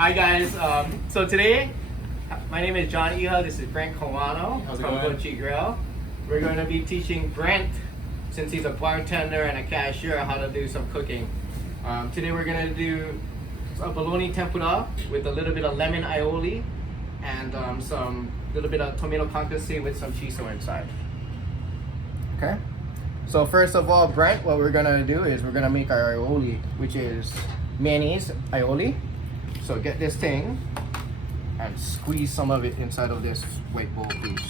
Hi guys, so today, my name is John Iha, this is Brent Kawano from Bologna Grill. We're going to be teaching Brent, since he's a bartender and a cashier, how to do some cooking. Today we're going to do a Bologna Tempura with a little bit of lemon aioli and some little bit of tomato concasse with some chiso inside. Okay, so first of all, Brent, what we're going to do is we're going to make our aioli, which is mayonnaise aioli. So get this thing and squeeze some of it inside of this white bowl, please.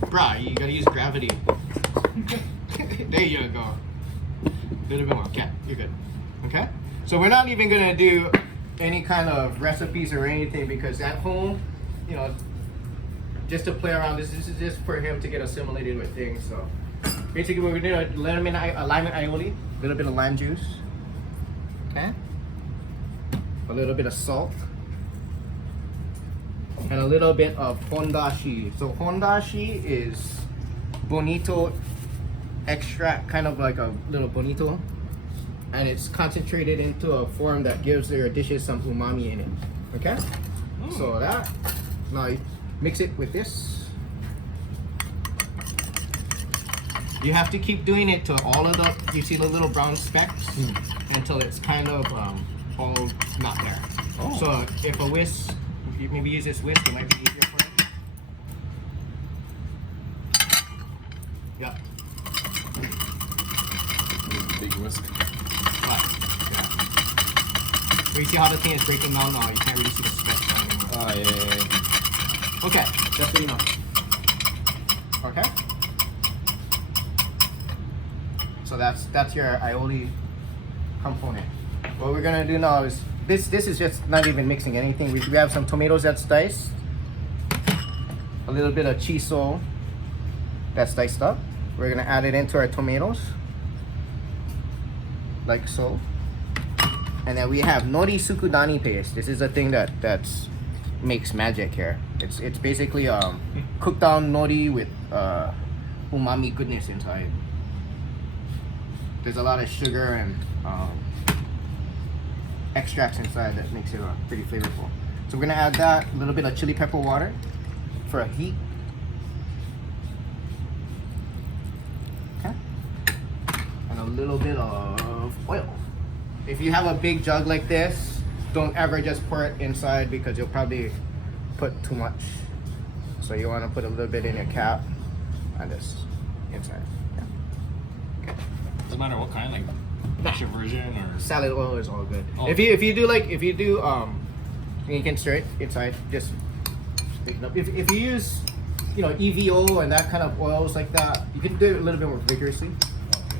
Bruh, you gotta use gravity. There you go. A little bit more. Okay, you're good. Okay? So we're not even gonna do any kind of recipes or anything because at home, you know, just to play around, this is just for him to get assimilated with things. So basically, we're gonna do a lemon aioli, a little bit of lime juice, okay, a little bit of salt, and a little bit of hondashi. So hondashi is bonito extract, kind of like a little bonito, and it's concentrated into a form that gives your dishes some umami in it. Okay, so that now you mix it with this. You have to keep doing it to all of the, you see the little brown specks until it's kind of all not there. Oh. So if a whisk, if you maybe use this whisk, it might be easier for you. Yeah. Big whisk. But, yeah. So you see how the thing is breaking down now, you can't really see the specks anymore. Oh yeah. Okay, just so you know. Okay. So that's your aioli component. What we're gonna do now is this is just not even mixing anything. We have some tomatoes that's diced, a little bit of chiso that's diced up. We're gonna add it into our tomatoes, like so. And then we have nori sukudani paste. This is a thing that's makes magic here. It's basically cooked down nori with umami goodness inside. There's a lot of sugar and extracts inside that makes it pretty flavorful. So we're gonna add that, a little bit of chili pepper water for a heat. Okay. And a little bit of oil. If you have a big jug like this, don't ever just pour it inside because you'll probably put too much. So you wanna put a little bit in your cap and this inside. Doesn't matter what kind, like extra virgin or salad oil is all good. Oh. If you do you can stir it inside, just pick it up. If you use EVO and that kind of oils like that, you can do it a little bit more vigorously.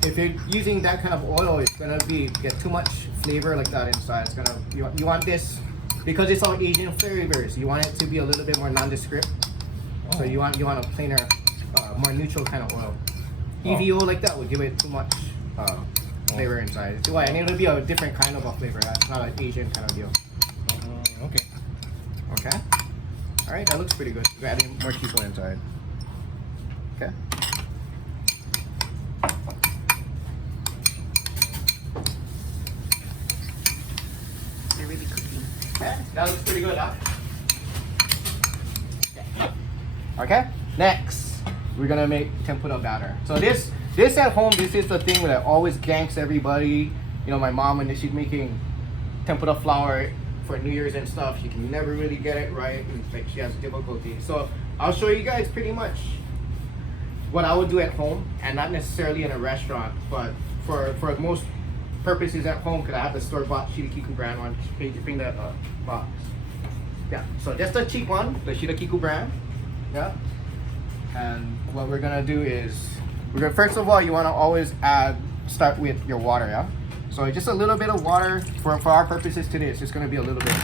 If you're using that kind of oil, it's gonna get too much flavor like that inside. It's gonna you want this because it's all Asian flavors. You want it to be a little bit more nondescript. Oh. So you want a plainer, more neutral kind of oil. EVO like that would give it too much flavor inside. So and it'll be a different kind of a flavor. That's not an Asian kind of deal. okay. Okay. All right, that looks pretty good. We're adding more chiso inside. Okay. You're really cooking. Okay, that looks pretty good, huh? Okay. Next, we're gonna make tempura batter. So this at home, this is the thing that always ganks everybody. You know, my mom, when she's making tempura flour for New Year's and stuff, she can never really get it right. Like she has difficulty. So I'll show you guys pretty much what I would do at home, and not necessarily in a restaurant, but for most purposes at home, because I have the store-bought Shirakiku brand one. Can you bring that box? Yeah. So just the cheap one, the Shirakiku brand. Yeah. And what we're gonna do is first of all, you want to always start with your water, yeah. So just a little bit of water for our purposes today. It's just gonna be a little bit.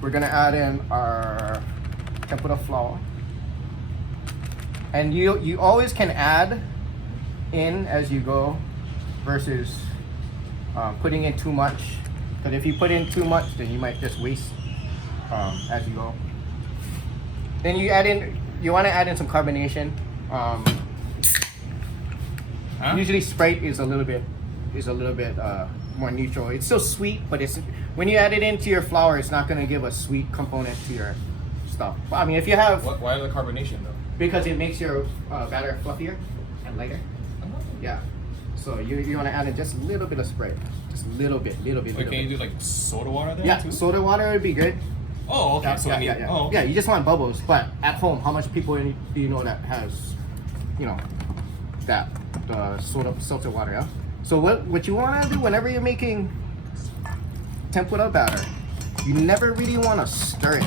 We're gonna add in our tempura flour, and you always can add in as you go, versus putting in too much. Because if you put in too much, then you might just waste as you go. Then you want to add in some carbonation. Usually Sprite is a little bit is a little bit more neutral. It's still sweet, but it's when you add it into your flour, it's not going to give a sweet component to your stuff. Well, I mean, if you have Why the carbonation though? because it makes your batter fluffier and lighter. Yeah. So you want to add in just a little bit of Sprite, just a little bit. Wait, can you do like soda water there Yeah, too? soda water would be good. Oh, okay. So Yeah. Oh, Yeah, you just want bubbles. But at home, how much people do you know that has, you know, that seltzer water? Yeah. So what you want to do whenever you're making tempura batter, you never really want to stir it.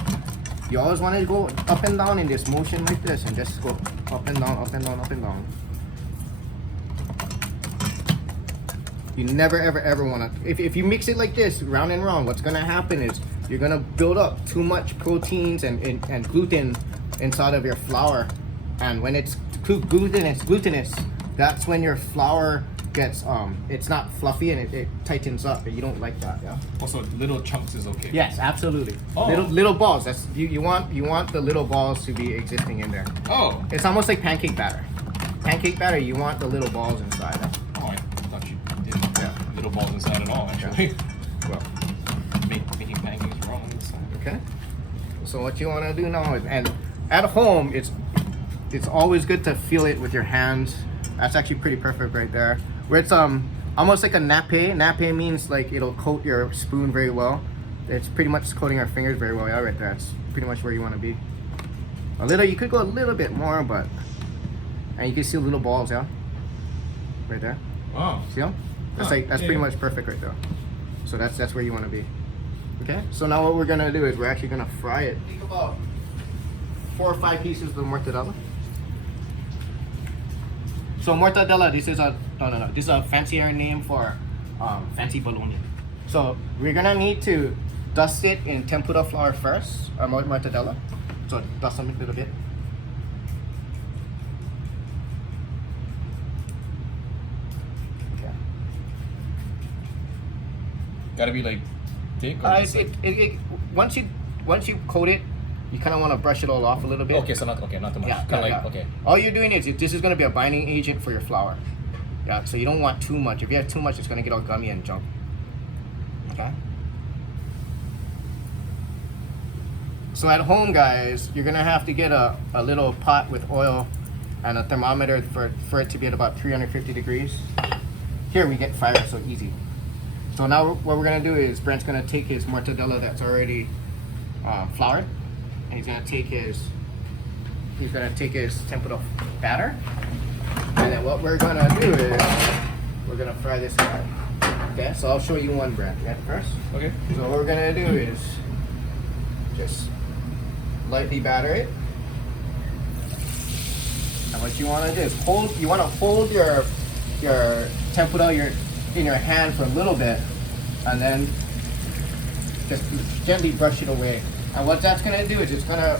You always want to go up and down in this motion like this, and just go up and down, up and down, up and down. You never ever want to. If you mix it like this, round and round, what's gonna happen is you're gonna build up too much proteins and gluten inside of your flour, and when it's glutinous, that's when your flour gets it's not fluffy and it tightens up, and you don't like that. Yeah. Also, little chunks is okay. Yes, absolutely. Oh. Little balls. That's you want the little balls to be existing in there. Oh. It's almost like pancake batter. Pancake batter, you want the little balls inside. Oh, I thought you did little balls inside at all. Actually. Well. Making pancakes wrong on the side. Okay. So what you want to do now is, and at home, it's always good to feel it with your hands. That's actually pretty perfect right there. Where it's almost like a nappe. Nappe means like it'll coat your spoon very well. It's pretty much coating our fingers very well. Yeah, right there. That's pretty much where you want to be. A little, you could go a little bit more, but and you can see little balls, yeah. Right there. Wow. See them? That's pretty much perfect right there. So that's where you want to be. Okay. So now what we're gonna do is we're actually gonna fry it. Think about 4 or 5 pieces of mortadella. So mortadella, this is a this is a fancier name for fancy bologna. So we're gonna need to dust it in tempura flour first, mortadella. So dust them a little bit. Okay. Gotta be like thick. Or just like... Once you coat it, you kind of want to brush it all off a little bit. Okay, so not too much. Yeah, Kinda yeah, like yeah. okay. All you're doing is this is going to be a binding agent for your flour. Yeah, so you don't want too much. If you have too much, it's going to get all gummy and junk. Okay. So at home, guys, you're going to have to get a little pot with oil and a thermometer for it to be at about 350 degrees. Here we get fire so easy. So now what we're going to do is Brent's going to take his mortadella that's already floured. And he's gonna take his tempura batter, and then what we're gonna do is we're gonna fry this guy. Okay, so I'll show you one, Brent. Yeah, first. Okay. So what we're gonna do is just lightly batter it, and what you want to do is hold. You want to hold your tempura in your hand for a little bit, and then just gently brush it away. And what that's gonna do is it's gonna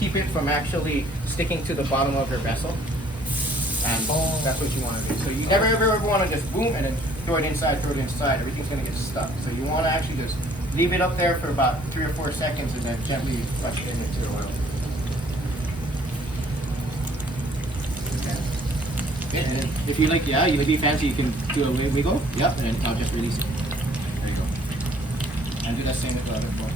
keep it from actually sticking to the bottom of your vessel. And that's what you want to do. So you never ever want to just boom and then throw it inside. Everything's gonna get stuck. So you want to actually just leave it up there for about 3 or 4 seconds and then gently brush it into the oil. Okay. And then if you like, you be fancy, you can do a wiggle. Yep, and then I'll just release it. There you go. And do that same with the other one.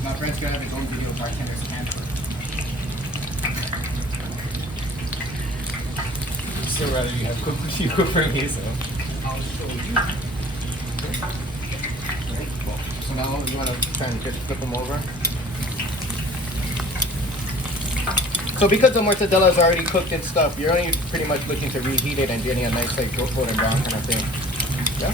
My friend's gonna have his own video bartender's camper. Still rather you have you cook for me, so. I'll show you. Right, cool. So now you want to try and just flip them over. So because the mortadella is already cooked and stuff, you're only pretty much looking to reheat it and getting a nice like golden brown kind of thing. Yeah.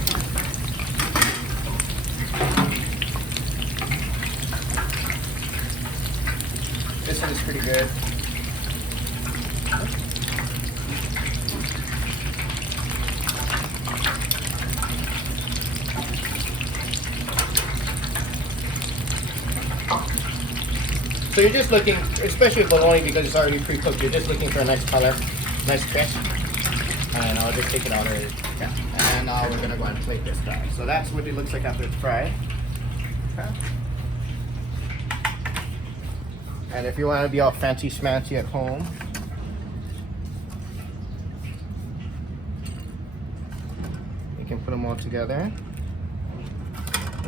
This one is pretty good. So you're just looking, especially bologna because it's already pre-cooked, you're just looking for a nice color, nice crisp. And I'll just take it out already. Yeah. And now we're gonna go and plate this guy. So that's what it looks like after it's fried. Okay. And if you want to be all fancy schmancy at home, you can put them all together.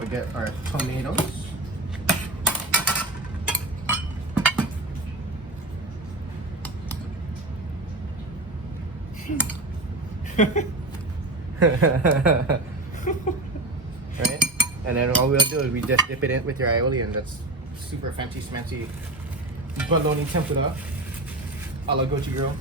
We get our tomatoes. Right? And then all we'll do is we just dip it in with your aioli, and that's super fancy schmancy Bologna Tempura a la Gochi girl.